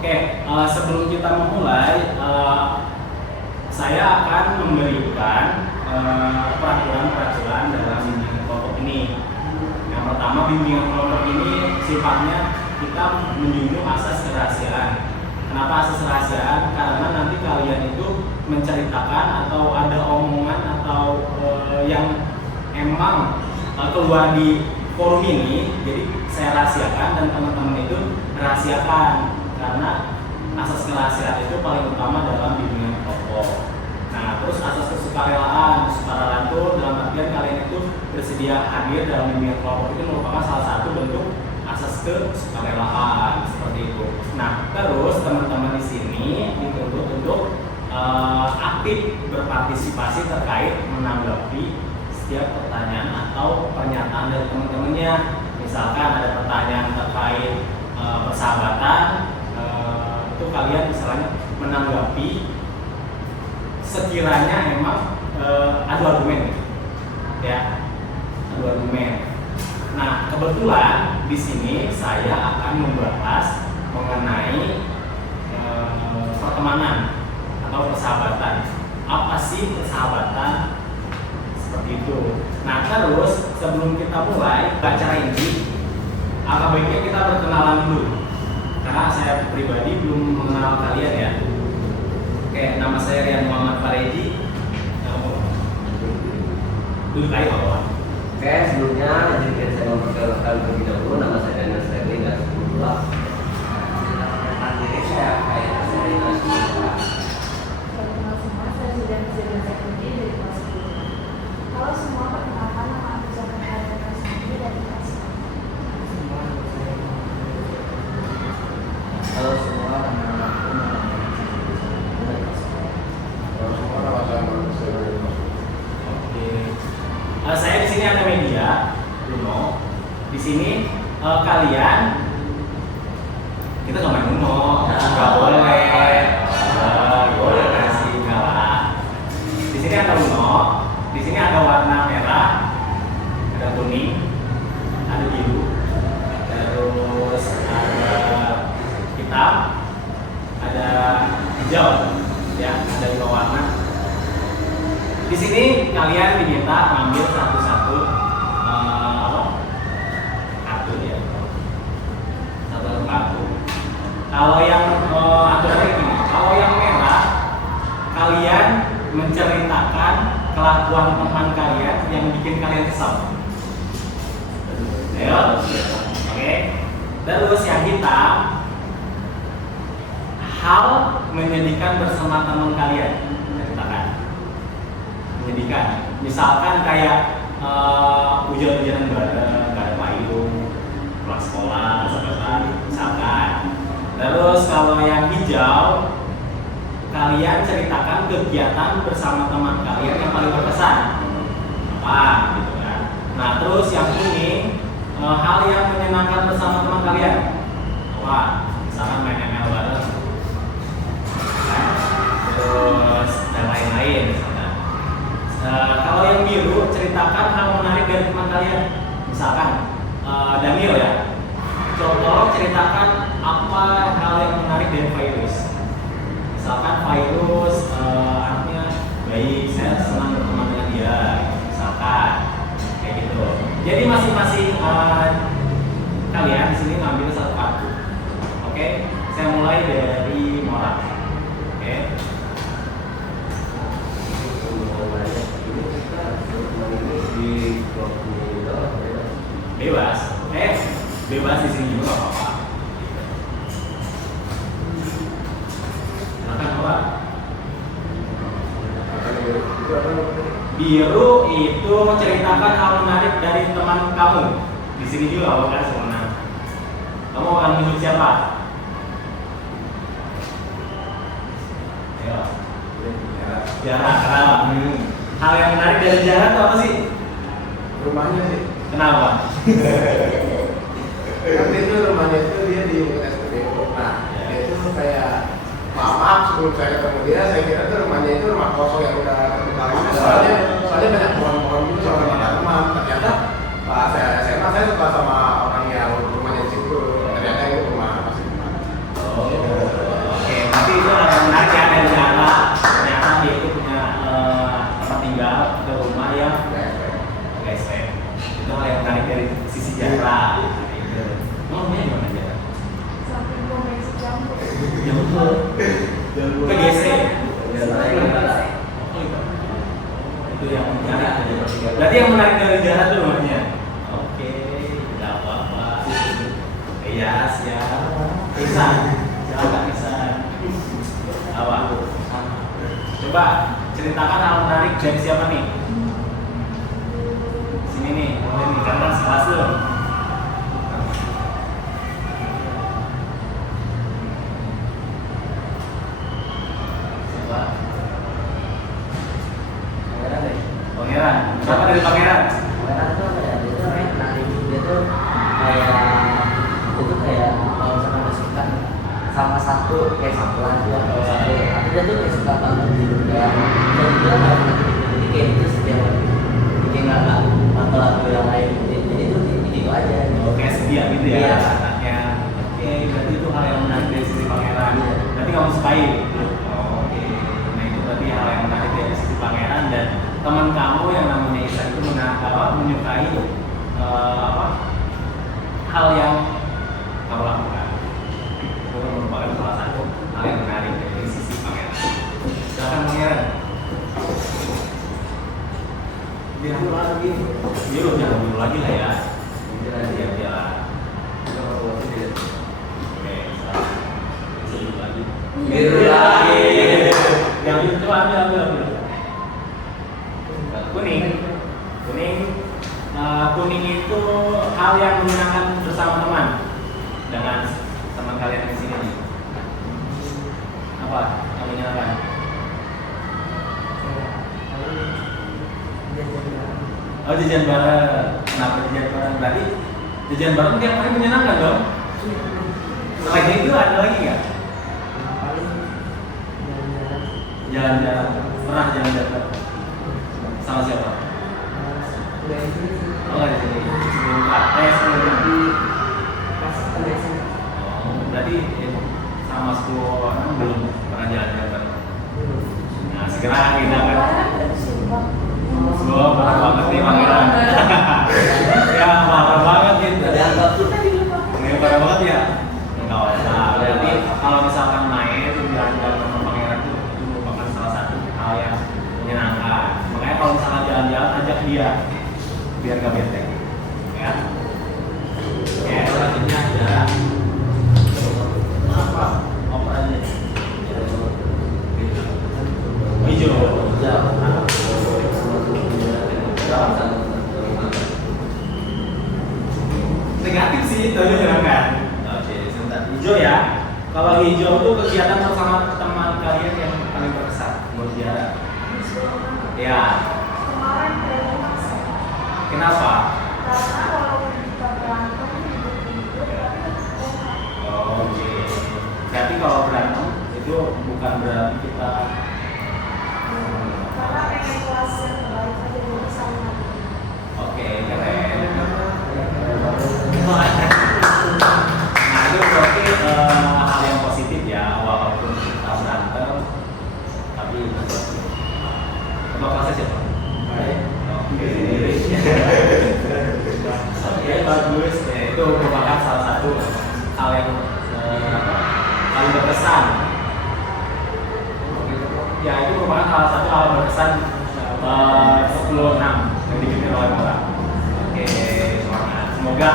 Oke, sebelum kita memulai, saya akan memberikan peraturan-peraturan dalam bimbingan kelompok ini. Yang pertama, bimbingan kelompok ini sifatnya kita menjunjung asas kerahasiaan. Kenapa asas kerahasiaan? Karena nanti kalian itu menceritakan atau ada omongan atau yang emang keluar di forum ini, jadi saya rahasiakan dan teman-teman itu rahasiakan, karena asas kerahasiaan itu paling utama dalam bimbingan kelompok. Nah, terus asas kesukarelaan itu dalam artian kalian itu bersedia hadir dalam bimbingan kelompok itu merupakan salah satu bentuk asas kesukarelaan seperti itu. Nah, terus teman-teman di sini dituntut untuk aktif berpartisipasi terkait menanggapi setiap pertanyaan atau pernyataan dari teman-temannya. Misalkan ada pertanyaan terkait persahabatan, itu kalian misalnya menanggapi sekiranya emang adu argumen, ya, adu argumen. Nah, kebetulan di sini saya akan membahas mengenai pertemanan atau persahabatan. Apa sih persahabatan? Seperti itu. Nah, terus sebelum kita mulai acara ini, alangkah baiknya kita berkenalan dulu, karena saya pribadi belum mengenal kalian ya. Oke, nama saya Rian Muhammad Fareji. Duduk aja bawah. Oke, sebelumnya izinkan saya memperkenalkan terlebih dahulu, nama saya Daniel Stanley dan sebelumnya diri saya kayak dari kelas 2. Saya sudah bisa belajar dari kelas 10. Kalau semua perkenalkan, nama aku Zafira kelas 9 dari kelas 1. Halo semua, nama aku Saya di sini ada media, Uno. Di sini kalian, kita nggak main Uno, nggak boleh kasih kalah. Di sini ada Uno, di sini ada warna merah, ada kuning, ada biru, terus ada hitam, ada hijau, ya, ada 5 warna. Di sini kalian diminta ngambil satu-satu kartu ya, satu kartu. Kalau yang aturannya gini, kalau yang merah kalian menceritakan kelakuan teman kalian yang bikin kalian kesal. Ayo, oke. Terus yang hitam, hal menyedihkan bersama teman kalian. Menyedihkan, misalkan kayak hujan-hujanan bareng, gak ada payung, pulang sekolah, misalkan. Terus kalau yang hijau, kalian ceritakan kegiatan bersama teman kalian yang paling berkesan, apa gitu kan. Nah, terus yang ini hal yang menyenangkan bersama teman kalian, apa? Misalkan main ML bareng, terus dan lain-lain. Kalau yang biru, ceritakan hal menarik dari teman kalian. Misalkan Daniel ya, tolong ceritakan apa hal yang menarik dari Virus. Misalkan Virus anaknya baik, saya senang berteman dengan dia. Misalkan kayak gitu. Jadi masing-masing kalian di sini ngambil satu kartu. Oke, saya mulai dari Mora. Oke. Bebas, bebas di sini juga nggak apa-apa. Silakan Pak. Biru itu ceritakan hal menarik dari teman kamu. Di sini juga bukan sebenarnya. Kamu akan menyebut siapa? Ayo. Jarah, kenapa? Hal yang menarik dari Jarah itu apa sih? Rumahnya sih. Kenapa? Kan itu rumahnya itu dia di SPBU. Nah, dia itu kayak maaf sebelum saya ketemu dia, saya kira itu rumahnya itu rumah kosong yang udah terbuka. Soalnya banyak pohon-pohon gitu sama teman-teman. Ternyata pas saya SMA saya suka sama orang yang rumahnya di situ. Ternyata itu rumah masih rumah. Oh. sisi Jara. Gitu. Ngomongnya gimana Jara? Samping komersi campur. Ya betul. PGC. Itu yang menarik. Berarti yang menarik dari Jara tuh namanya. Oke, tidak apa-apa. Iya, siap. Isan, silakan Isan. Apa? Coba ceritakan hal menarik dari siapa nih? Sini nih, boleh nih, karena sekelas lu. Siapa? Pangeran deh. Pangeran. Kenapa dari Pangeran? Pangeran tuh apa ya? Dia tuh kayak menarik. Dia tuh kayak kalau misalkan udah suka sama satu kayak satu lagi atau satu. Tapi dia tuh kayak suka banget gitu kan. Dan dia nggak jadi kayak itu setiap bikin lagu yang lain. Jadi itu gitu aja. Oke, sedia gitu ya Iya. anaknya. Oke, berarti itu hal yang menarik dari sisi Pangeran. Iya. Berarti kamu sukai? Oh, oke. Nah itu berarti hal yang menarik dari sisi Pangeran dan teman kamu yang namanya Isa itu menyukai hal yang kamu lakukan. Itu merupakan salah satu hal yang menarik dari sisi Pangeran. Silakan Pangeran. Biar dulu lagi. Dia lo jangan dulu lagi lah ya. Biar. Oke, selanjut lagi. Biru lagi. Yang itu ambil. Kuning itu hal yang menyenangkan bersama teman dengan teman kalian di sini nih. Apa yang menyenangkan? Oh, jajan bareng. Kenapa jajan bareng? Berarti jajan bareng tiap hari menyenangkan dong. Selain itu ada lagi nggak? Jalan-jalan. Pernah jalan-jalan sama siapa? Oh, nggak di sini. Sebelum praktek, sebelum berarti sama 10 orang belum pernah jalan-jalan. Nah, segera kita kan. Gua parah banget nih Pangeran. Ya, parah banget gitu. Nggak parah banget ya. Enggak usah. Berarti kalau misalkan main jalan-jalan sama Pangeran itu merupakan salah satu hal yang menyenangkan. Makanya kalau misalkan jalan-jalan ajak dia biar gak bete. Ya. Oke, selanjutnya ada apa? Oper aja. Hijau. Negatif sih, tapi menyenangkan. Oke, sebentar. Hijau ya. Kalau hijau itu kegiatan bersama teman kalian yang paling berkesan menurut Jara. Ya. Kemarin dari masa. Kenapa? Karena walaupun kita berantem ribut-ribut tapi tetap sehat. Oh, oke. Berarti kalau berantem itu bukan berarti kita Karena pengen kelas yang terbaik aja jadi sama. oke keren. Nah itu berarti hal yang positif ya walaupun kita berantem tapi coba kelasnya siapa? Oke bagus. Itu merupakan salah satu hal yang paling berkesan. Ya itu merupakan salah satu hal berkesan 10/6 yang dibikin oleh orang. Oke, semangat. Semoga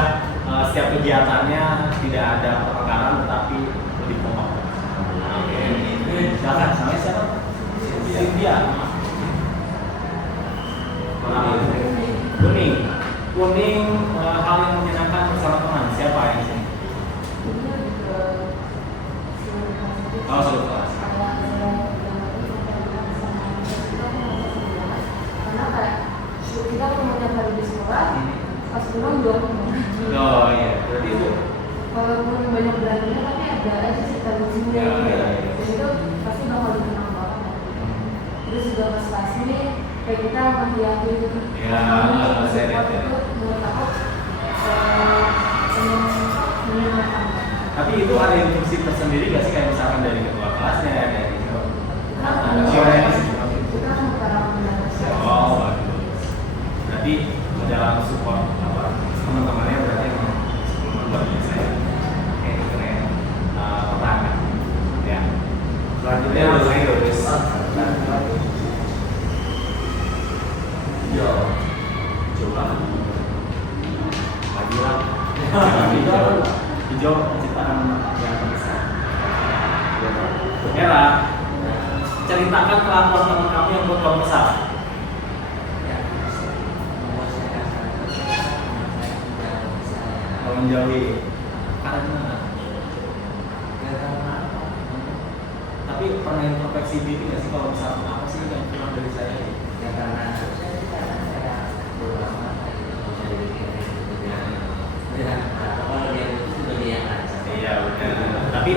setiap kegiatannya tidak ada pertengkaran tetapi lebih kompak. Oke, ini silakan sampai siapa? Cynthia. Kuning hal yang menyenangkan bersama teman. Siapa yang di sini? Oh, seluruh kelas. Karena kayak kita kemudian hari di sekolah pas pulang dua Oh iya, berarti itu walaupun banyak berantemnya tapi ada aja cerita lucunya Ya, gitu. ya, ya. Dan itu pasti bakal dikenang banget. Terus juga pas kelas ini kayak kita menghayati gitu. Ya, saya lihat ya. Itu menurut aku menyenangkan. Tapi itu ada instruksi tersendiri gak sih kayak misalkan dari ketua kelasnya dari Kita kan bukan Oh bagus. Berarti dalam support teman-temannya Hijau menciptakan yang terbesar. Merah, ceritakan kelakuan teman kamu yang buat kamu kesal. Kalau menjauhi, karena tapi pernah introspeksi diri nggak sih kalau misalnya apa sih yang kurang dari saya? Ya karena saya lama kalau dia itu sudah dia yang aja. Iya benar. Tapi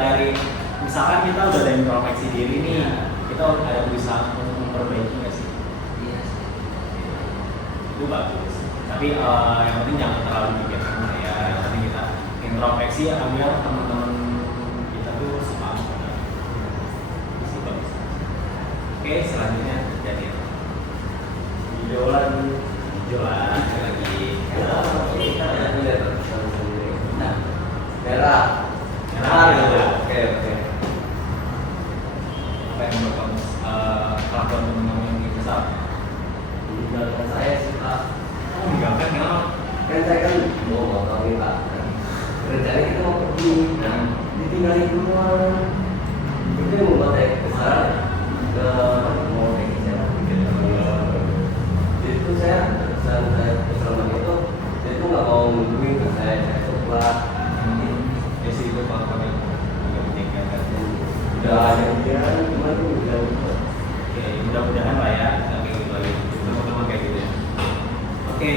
dari misalkan kita udah ada introspeksi diri nih, kita ada berusaha untuk memperbaiki nggak sih? Iya sih. Itu bagus. Tapi yang penting jangan terlalu dipikirkan ya. Yang penting kita introspeksi agar teman-teman kita tuh sepaham. Itu bagus. Oke, selanjutnya jadi hijau lagi Merah. Oke. Apa yang menurut kamu kelakuan teman-teman yang kesal? Meninggalkan saya sih Pak. Meninggalkan kenapa? Kan saya kan mau motor nih Pak. Rencananya kita mau pergi, ditinggalin rumah. Itu yang membuat saya kesal ke mau kayak gitu. Jadi itu saya selama itu nggak mau nungguin ke saya setelah Ya sih itu kelakuan yang agak meninggalkan. udah ada dia cuma itu udah Oke, mudah-mudahan lah ya nggak kayak gitu lagi. Teman-teman kayak gitu ya. Oke,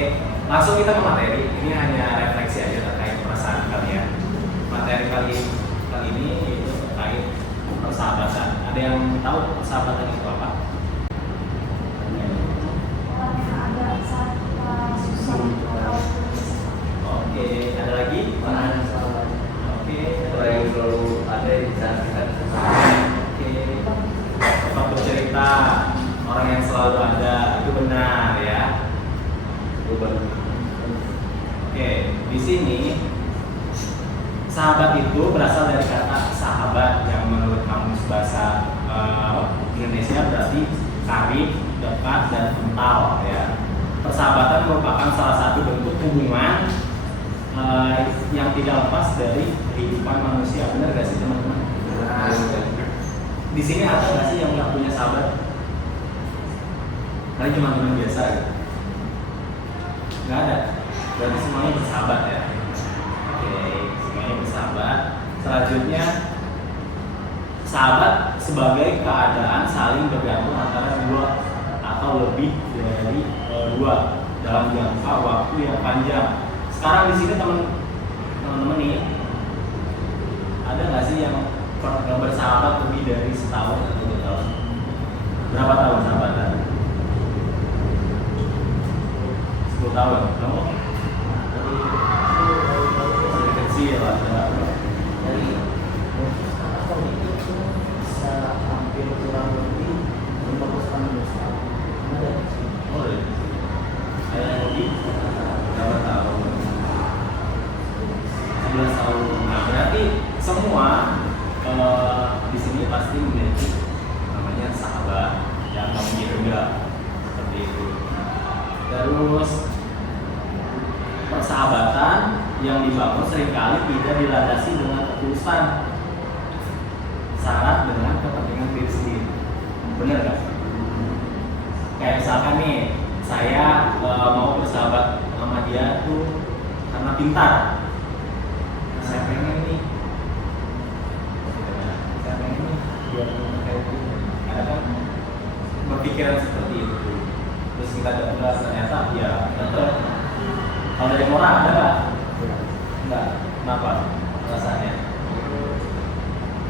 langsung kita ke materi. Ini hanya refleksi aja terkait perasaan kalian. Materi kali ini itu terkait persahabatan. Ada yang tahu persahabatan itu apa? Orang yang ada saat kita susah atau Oke, ada lagi? mana yang salah. Oke, Orang yang selalu ada di saat kita Oke, tempat bercerita, orang yang selalu ada, itu benar ya. beban. Oke, di sini sahabat itu berasal dari kata sahabat yang menurut kamus bahasa Indonesia berarti karib, dekat, dan kental ya. Persahabatan merupakan salah satu bentuk hubungan yang tidak lepas dari kehidupan manusia. Benar gak sih teman-teman? Di sini ada nggak sih yang nggak punya sahabat? Kalian cuma teman biasa gitu? Nggak ada. Berarti semuanya bersahabat ya. Oke, semuanya bersahabat. Selanjutnya, sahabat sebagai keadaan saling bergantung antara dua atau lebih dari dua dalam jangka waktu yang panjang. Sekarang di sini teman-teman nih, ada nggak sih yang bersahabat lebih dari setahun atau 2 tahun? Berapa tahun sahabatan? 10 tahun. Kamu? Dari kecil ada. Dari apa itu bisa hampir kurang lebih 50 tahun. Ada sih. Oh, dari kecil. Ada yang lebih? Berapa tahun? 11 tahun. Nah, berarti semua di sini pasti memiliki namanya sahabat yang kamu juga seperti itu. Terus persahabatan yang dibangun seringkali tidak dilandasi dengan ketulusan, syarat dengan kepentingan diri sendiri. Benar nggak? Kayak misalkan nih, saya mau bersahabat sama dia tuh karena pintar. Saya pengen nih, biar kayak gitu. Ada kan berpikiran seperti itu. Terus kita dengar ternyata ya betul. Kalau dari orang ada nggak? Enggak. Kenapa? Alasannya?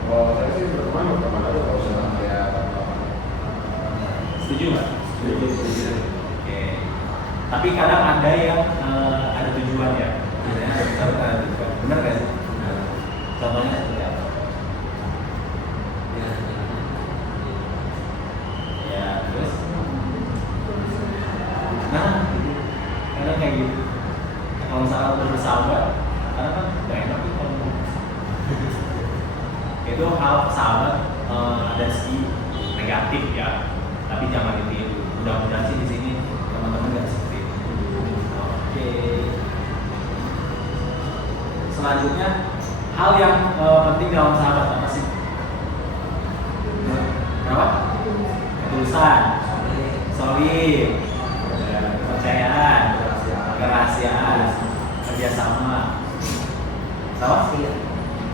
Kalau saya sih berteman aja kalau usah kayak Setuju nggak? Setuju. Oke. Tapi kadang ada yang ada tujuan ya. Biasanya ada misalnya ada tujuan. Benar nggak sih? Contohnya seperti apa? Ya terus. Nah, kadang kayak gitu. Kalau misalnya udah bersahabat, karena kan gak enak tuh kalau itu hal sahabat ada segi negatif ya, tapi jangan ditiru. Mudah-mudahan sih di sini teman-teman nggak seperti itu. Oke. selanjutnya hal yang penting dalam sahabat apa sih? Kenapa? Ketulusan, solid, kepercayaan, kerahasiaan, kerjasama, sama?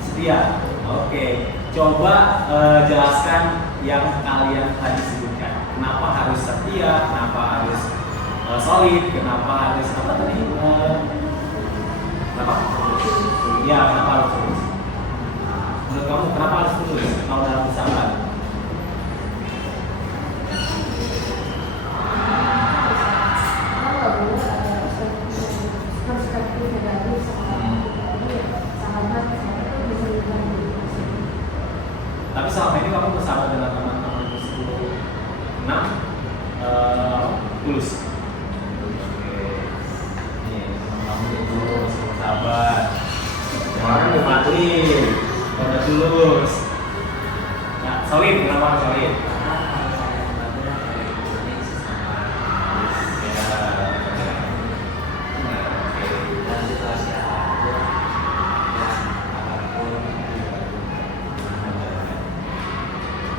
Setia. Oke. Coba jelaskan yang kalian tadi sebutkan. Kenapa harus setia? Kenapa harus solid? Kenapa harus apa tadi? Kenapa? Ya, kenapa harus tulus? Menurut kamu kenapa harus tulus kalau dalam bersahabat? Tapi selama ini kamu bersahabat dengan teman-teman tersebut. Nah, tulus. Nih, teman-teman tulus, bersahabat. Jangan nikmatin, udah tulus. Nah, solid, kenapa harus solid?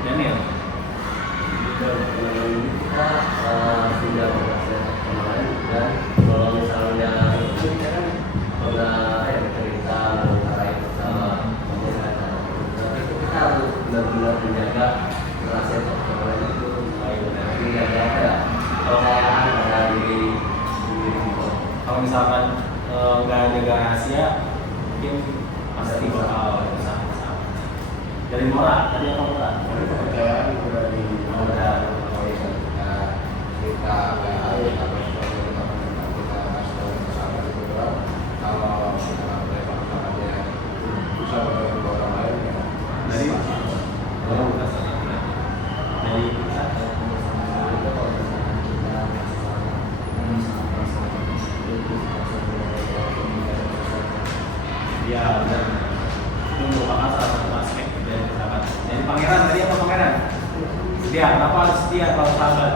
Daniel. Sudah berhasil kemarin dan kalau misalnya itu kita kan pernah cerita mengenai bersama tapi kita harus benar-benar menjaga rahasia kemarin itu baik menjaga kepercayaan pada diri kita. Kalau misalkan nggak jaga rahasia, mungkin pasti bakal susah. Dari moral, tadi apa moral? Kepercayaan udah di Udah. kita harus kita kasih tahu bersama itu doang. Kalau kita berpasangannya bisa bertemu orang lain ya. Dari dari ya benar. Itu merupakan salah satu aspek dari sahabat. Jadi pangeran tadi apa pangeran? Setia. Kenapa harus setia kalau sahabat?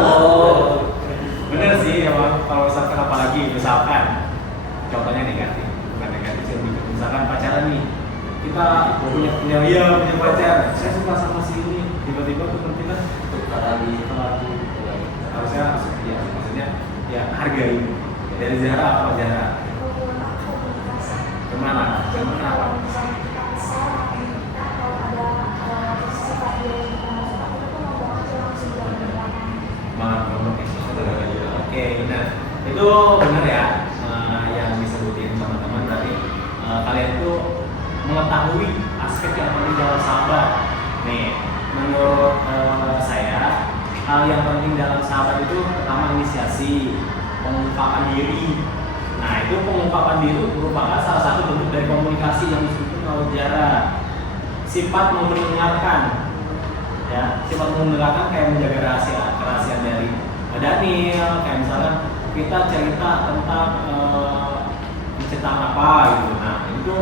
Oh, bener sih emang kalau misalkan apalagi misalkan contohnya negatif, bukan negatif sih lebih ke misalkan pacaran nih kita punya pacar, saya suka sama si ini tiba-tiba kepentingan harusnya setia maksudnya ya hargai. Dari Zahra apa Zahra? Kemana apa? Oke, benar. Itu benar ya yang disebutin teman-teman tadi. Kalian itu mengetahui aspek yang penting dalam sahabat. Nih, menurut saya hal yang penting dalam sahabat itu pertama inisiasi, pengungkapan diri. Nah, itu pengungkapan diri merupakan salah satu bentuk dari komunikasi yang disebut oleh jarak. Sifat mau mendengarkan, ya, sifat mau mendengarkan kayak menjaga kerahasiaan dari Daniel, kayak misalnya kita cerita tentang penciptaan apa gitu. Nah, itu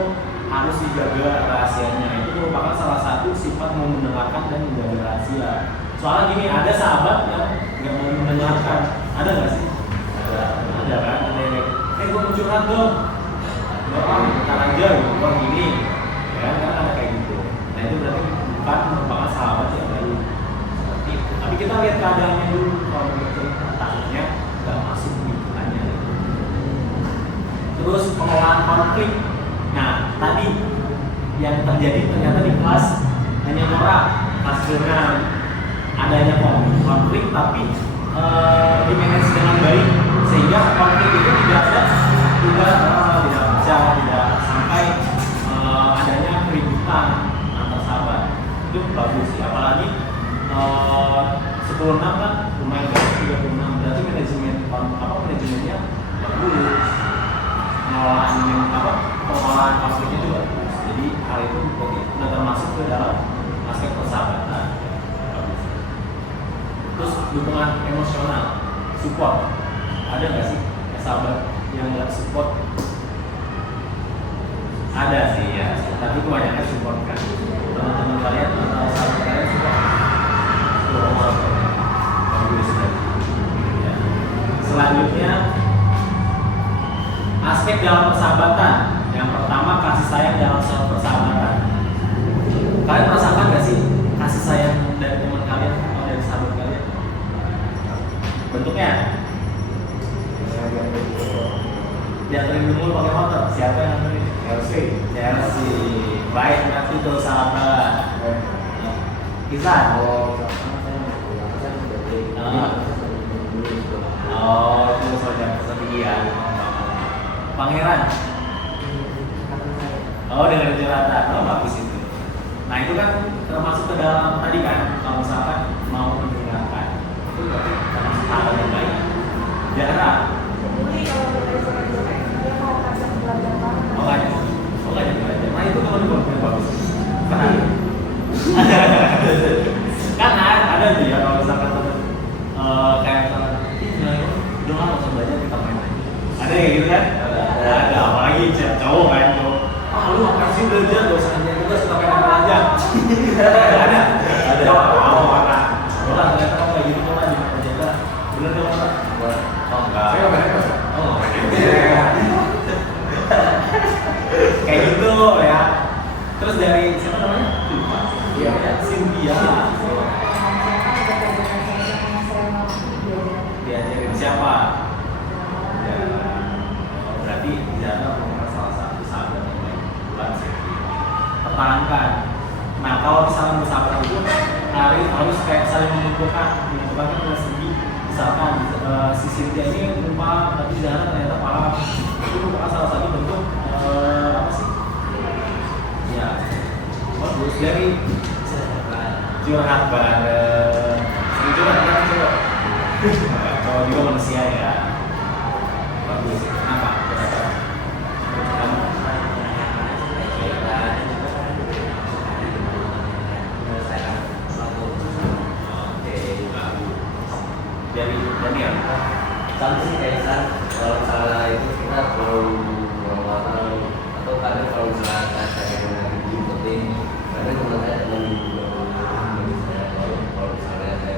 harus dijaga rahasianya. Itu merupakan salah satu sifat mau mendengarkan dan menjaga rahasia. Soalnya gini, ada sahabat yang nggak mau mendengarkan, ada nggak sih? Ada kan? Ada yang gue mau curhat dong. Doang, bentar aja gitu, doang gini. Ya kan ada kayak gitu. Nah itu berarti bukan merupakan sahabat yang baik. Seperti itu. Tapi kita lihat keadaannya dulu. Kalau begitu takutnya nggak masuk hitungannya. Terus pengelolaan konflik. Nah tadi yang terjadi ternyata di kelas hanya norak, kelas dengan adanya konflik tapi dimanage dengan baik sehingga konflik itu tidak sampai adanya keributan antar sahabat. Itu bagus sih, apalagi 10-6 kan lumayan bagus, 36 berarti manajemennya bagus, pengelolaan konfliknya juga bagus. Jadi hal itu sudah termasuk ke dalam aspek persahabatan. Bagus. Terus dukungan emosional, support, ada nggak sih sahabat yang nggak support? Ada sih ya, tapi kebanyakan support kan. Teman-teman kalian atau sahabat kalian support. Bagus. Ya. Selain selanjutnya aspek dalam persahabatan. Yang pertama, kasih sayang dalam persahabatan. Kalian merasakan nggak sih kasih sayang dari teman kalian atau dari sahabat kalian? Bentuknya dianterin dulu pakai motor. Siapa yang anterin? Chelsea. Baik, nanti tuh sahabat. Kisan. Oh, itu saudara setia. Pangeran. Oh, dengan curhatan. Oh, bagus itu. Nah, itu kan termasuk ke dalam tadi kan, kalau misalkan mau mendengarkan. Itu berarti termasuk hal yang baik. Jarak. Peduli kalau boleh jelek-jelek, dia mau kasih belajar banget. Oh, nggak jadi belajar. Nah, itu teman gue yang bagus. Kenal. Kan ada tuh ya kalau misalkan temen kayak misalkan udah nggak usah belajar, kita main aja. Ada yang gitu kan? Ada. Apalagi cowok kan, cowok. Lu ngapain sih belajar? Gak usah kerjain tugas, kita main aja. Ada. Orang ternyata kamu kayak gitu kan di mata jaga. Bener dong orang? Oh enggak. Saya nggak banyak mas. Oh kayak gitu ya. Terus dari siapa namanya? Lupa. Iya. Cynthia. Diajarin siapa? Ya, berarti Zara merupakan salah satu sahabat yang baik buat Cynthia. Pertahankan. Nah, kalau misalnya bersahabat itu harus kayak saling mengumpulkan dari segi misalkan si Cynthia ini lupa tapi Zara ternyata paham. Itu merupakan salah satu bentuk apa sih? Ya, bagus dari curhat bareng. Sering curhat kan cowok. Cowok juga manusia ya. Bagus. Kenapa? Kamu? Dari Daniel. Sama sih kayak San, kalau misalnya itu kita perlu ngomong atau kadang kalau misalnya saya yang diikutin, kadang kalau saya teman kalau misalnya saya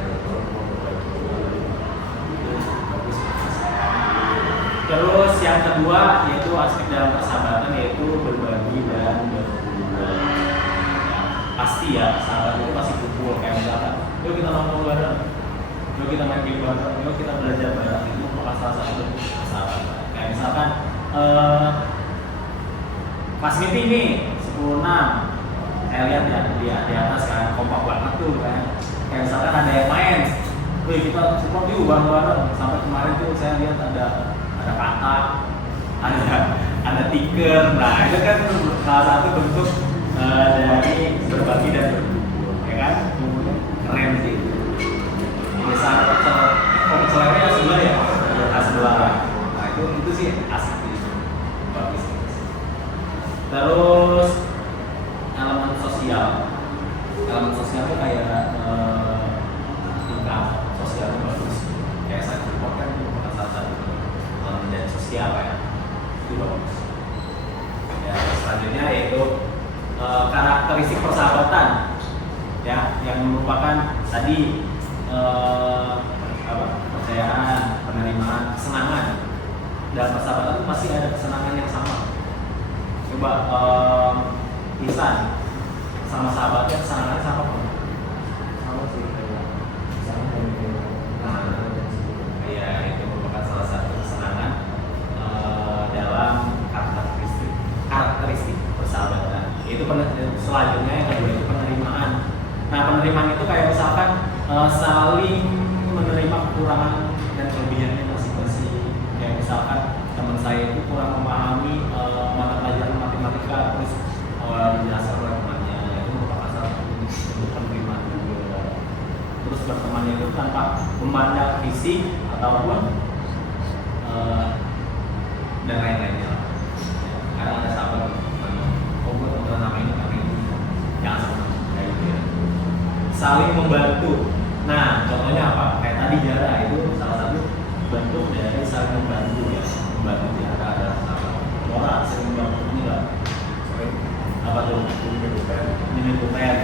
Terus yang kedua yaitu aspek dalam persahabatan yaitu berbagi dan berkumpul. Pasti ya sahabat itu pasti kumpul kayak misalkan, yuk kita nongkrong bareng, yuk kita main game bareng, yuk kita belajar bareng. Itu merupakan salah satu bentuk persahabatan. Kayak misalkan pas meeting nih 10-6, saya lihat ya di atas kan kompak banget tuh kan. Kayak misalkan ada yang main, wih kita support yuk bareng-bareng. Sampai kemarin tuh saya lihat ada katak, ada tiker. Nah itu kan salah satu bentuk dari berbagi dan berkumpul, ya kan? Keren sih. Bisa pecelnya sebelah ya, sebelah. Nah itu sih asik sih, bagus. Terus elemen sosial itu kayak tingkah sosialnya bagus. Kayak saya support kan merupakan salah satu elemen dari sosial ya, itu bagus. Ya selanjutnya yaitu karakteristik persahabatan ya yang merupakan tadi kepercayaan, penerimaan, kesenangan. Dalam persahabatan itu pasti ada kesenangan yang sama. Coba Ihsan sama sahabatnya kesenangannya sama pun. sama sih kayak sama Iya, itu merupakan salah satu kesenangan dalam karakteristik persahabatan. Itu selanjutnya yang kedua itu penerimaan. Nah penerimaan itu kayak misalkan saling menerima kekurangan dan kelebihannya masing-masing. Kayak misalkan teman saya itu kurang memahami mata pelajaran matematika, terus dijelaskan oleh temannya, itu merupakan salah satu bentuk penerimaan juga. Terus berteman itu tanpa memandang fisik ataupun dan lain-lainnya. Kadang ada sahabat, oh gue teman nama ini karena ini, jangan sama kayak gitu ya. Saling membantu. Nah, contohnya apa? Kayak tadi Jara itu salah satu bentuk dari saling membantu ya. Membantu Jara adalah salah orang sering membantu ini lah. Apa tuh? Ini pulpen.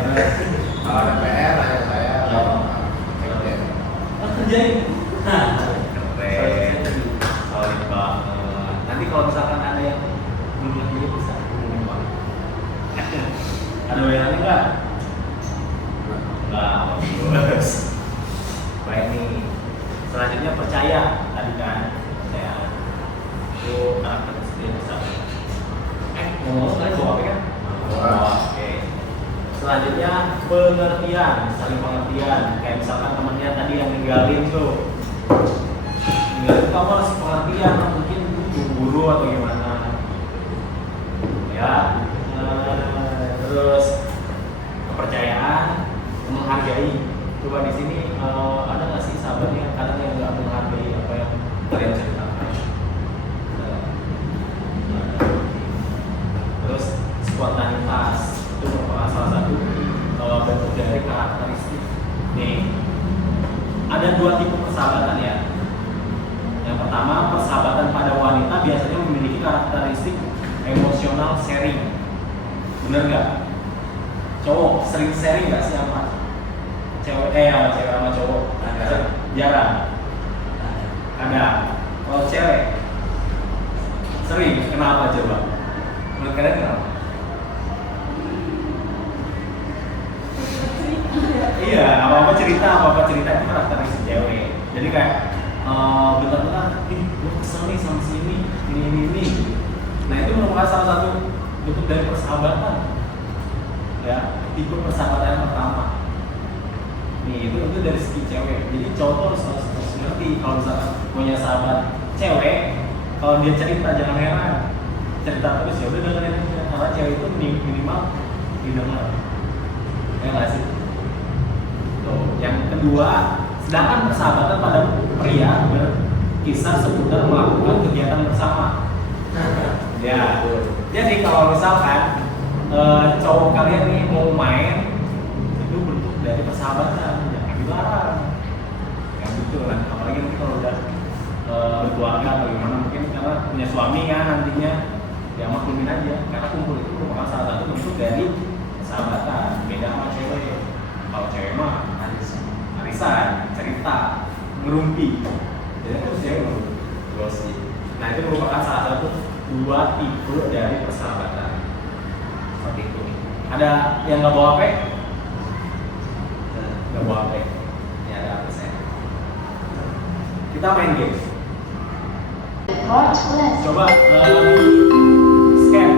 Kalau ada PR, nanya saya. Kerjain. Nah, keren. Nanti kalau misalkan ada yang bilang dia bisa ngomongin banget. Ada bayangannya nggak? Nggak, bagus. Baik nih. Selanjutnya percaya tadi kan, percaya itu karakteristik yang besar. Ngomong kalian bawa apa kan? Oke. Selanjutnya pengertian, saling pengertian. Kayak misalkan temennya tadi yang ninggalin tuh, ninggalin kamu harus pengertian, mungkin guru atau gimana. Ya. Terus kepercayaan, menghargai. Coba di sini ada nggak sih sahabatnya kadang yang nggak menghargai apa yang kalian ceritakan? Terus spontanitas itu merupakan salah satu bentuk dari karakteristik. Nih, ada dua tipe persahabatan ya. Yang pertama, persahabatan pada wanita biasanya memiliki karakteristik emosional sharing. Bener nggak? Cowok sering sharing nggak sih sama cewek? Cewek sama cowok? Jarang. Ada. Kalau cewek sering. Kenapa coba? Menurut kalian kenapa? Iya, apa-apa cerita itu karakteristik cewek. Jadi kayak bentar-bentar, gue kesel nih sama si ini. Nah itu merupakan salah satu bentuk dari persahabatan. Ya, tipe persahabatan yang pertama. Nih itu dari segi cewek. Jadi cowok tuh harus ngerti kalau misalkan punya sahabat cewek, kalau dia cerita jangan heran. Cerita terus ya udah dengerin aja. Karena cewek itu minimal didengar. Ya nggak sih? Tuh. Yang kedua, sedangkan persahabatan pada pria berkisar seputar melakukan kegiatan bersama. Ya. Jadi kalau misalkan cowok kalian nih mau main, itu bentuk dari persahabatan, jangan dilarang. Yang betul kan, apalagi nanti kalau udah berkeluarga atau gimana, mungkin karena punya suami kan nantinya, ya maklumin aja. Karena kumpul itu merupakan salah satu bentuk dari persahabatan. Beda sama cewek. Kalau cewek mah arisan, cerita, ngerumpi. Jadi itu cewek gosip. Nah itu merupakan salah satu dua tipe dari persahabatan. Seperti itu. Ada yang nggak bawa HP? Nggak bawa HP. Ini ada HP saya. Kita main game. Coba scan.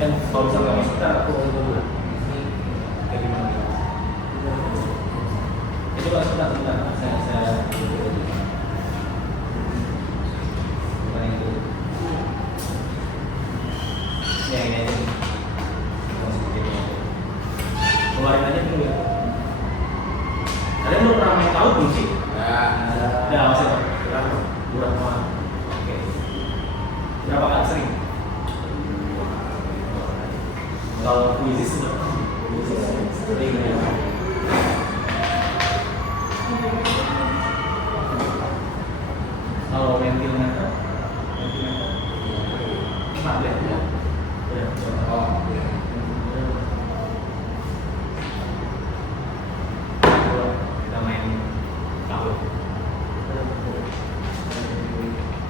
Kan kalau bisa nggak masuk kita aku dari mana? Itu kalau sebentar saya bukan itu. Ya ini keluarin aja dulu ya. Kalian belum pernah main tahu belum sih? Udah maksudnya berapa? Oke. Berapa kali sering? Kalau kuisi sudah sering ya. Kalau mentimeter 14 ya. Oh iya. Kita main tahu.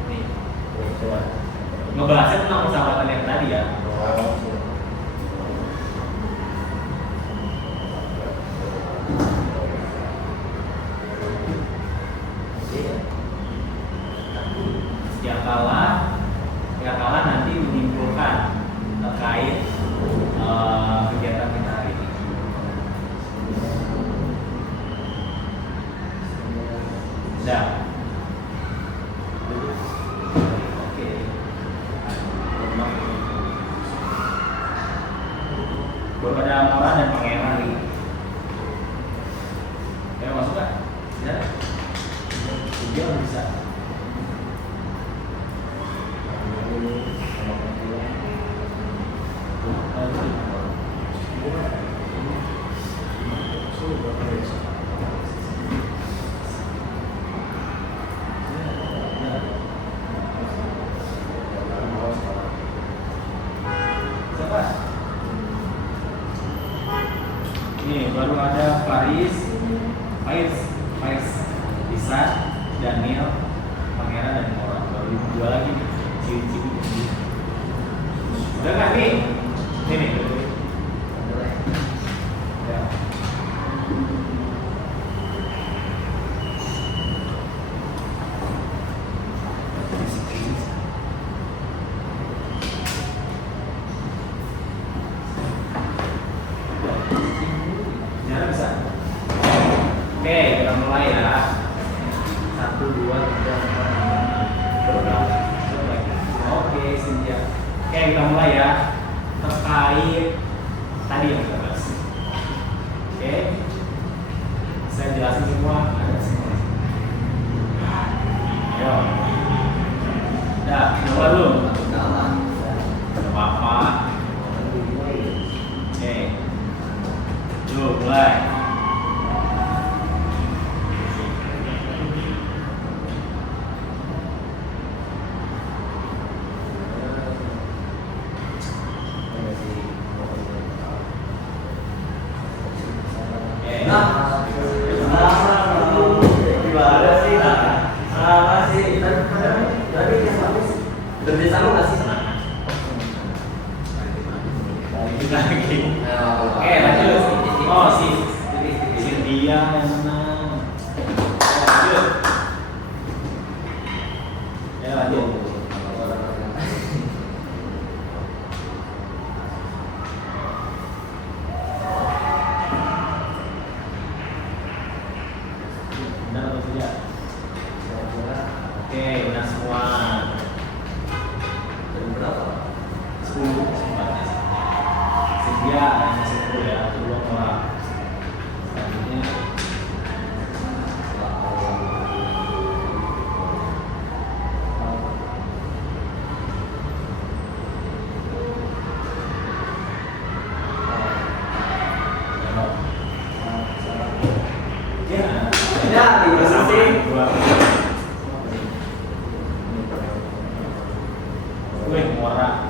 Nih, coba ngebahasnya tentang persahabatan yang tadi ya. Yang kalah nanti menyimpulkan terkait kegiatan kita hari ini. Sudah. Oke. Baru ada Mara dan Pangeran nih. Ya masuk nggak? Ya. Dia bisa. Faris, Lisa, Daniel, Pangeran dan Mora. Baru 2 lagi nih. Ciwi. Udah nggak nih? Ini nih. Ya. Jalan bisa. Oke, kita mulai ya. 1, 2, 3, 4, 5. Oke, Cynthia. Oke, kita mulai ya. Terkait tadi yang kita bahas. Oke. Saya jelasin semua, ada semua. Ayo. Udah, coba dulu. Gak apa-apa. Oke. Yuk, mulai. Oke, lanjut. Oh, Cynthia yang menang. Lanjut. Ya, lanjut. Benar atau tidak? Oke, benar semua. 10 sempatnya. Cynthia hanya 10 ya, 2 orang. Selanjutnya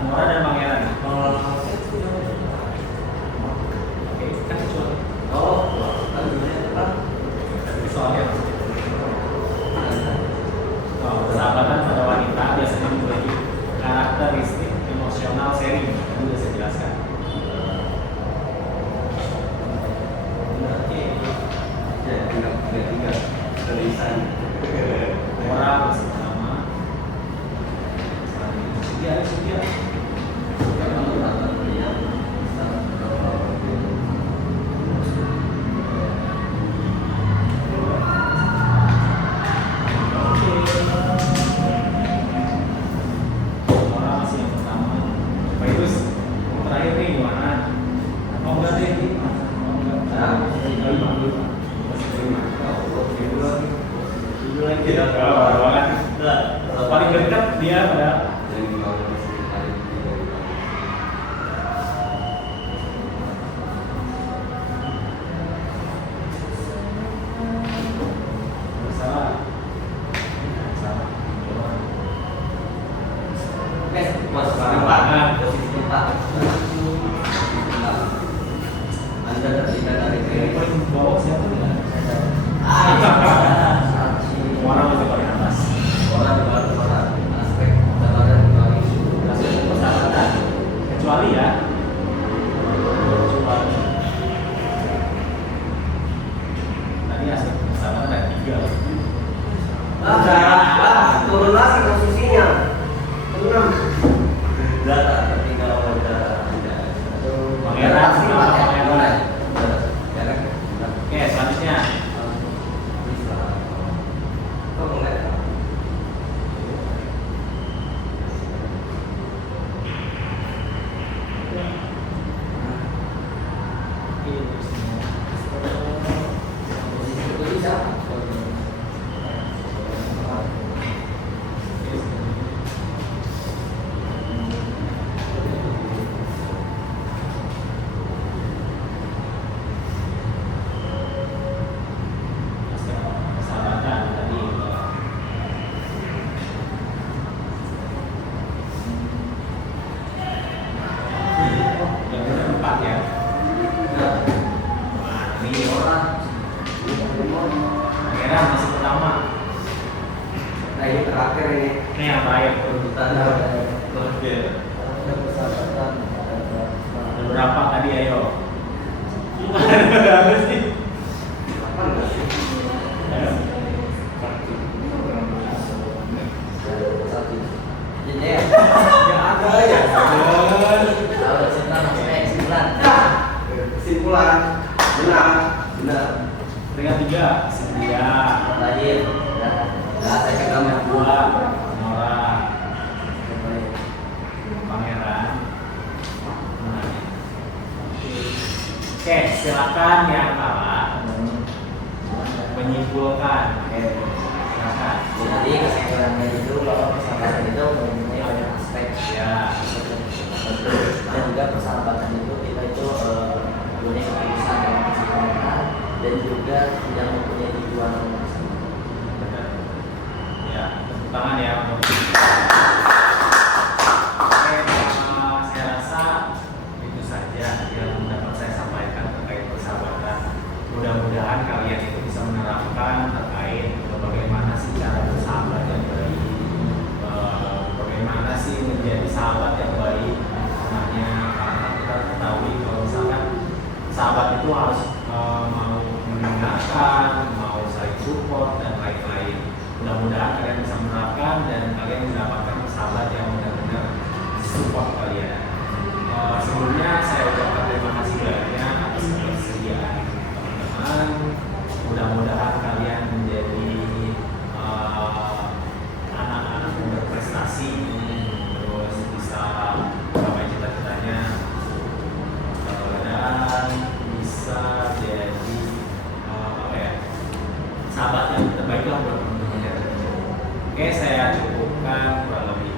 Mora dan Pangeran. Oke, kan kecuali. Soalnya persahabatan pada wanita biasanya memiliki karakteristik emosional sharing. Tadi sudah saya jelaskan. Mora bersama. Selanjutnya paling dekat dia pada kecuali ya, kecuali tadi aspek persahabatan ada 3. turun lagi posisinya. Turun. Data ketika Pangeran sama Pangeran. Oke, selanjutnya Pangeran masih pertama. Nah ini terakhir ini. Ini yang terakhir. Urutan Oke. ada persahabatan, ada Ada berapa tadi ayo? Udah habis nih. apa enggak sih? Ayo. Satu. Jadi ya. Nggak ada ya. Kalau kesimpulan maksudnya kesimpulan. Kesimpulan benar. Benar. Peringkat 3 Cynthia. Lahir. Nah, saya pegang yang Dua Nora. Pangeran. Nah. Oke, silakan yang kalah menyimpulkan. Silakan. Jadi kesimpulannya itu bahwa persahabatan itu mempunyai banyak aspek Ya. dan juga persahabatan itu kita itu punya keputusan dalam kesimpulan dan juga tidak mempunyai tujuan masing-masing. Benar. Ya, tepuk tangan ya untuk. Oke, saya rasa itu saja yang dapat saya sampaikan terkait persahabatan. Mudah-mudahan kalian itu bisa menerapkan terkait bagaimana sih cara bersahabat yang baik, bagaimana sih menjadi sahabat yang baik. Namanya karena kita ketahui kalau misalkan sahabat itu harus mau mendengarkan, mau saling support dan lain-lain. Mudah-mudahan kalian bisa menerapkan dan kalian mendapatkan sahabat yang benar-benar support kalian. Sebelumnya saya ucapkan terima kasih banyak atas ketersediaan teman-teman. Mudah-mudahan kalian menjadi anak-anak yang berprestasi, terus bisa mencapai cita-citanya, dan bisa jadi apa ya, sahabat yang terbaik lah buat teman-teman. Oke, saya cukupkan kurang lebih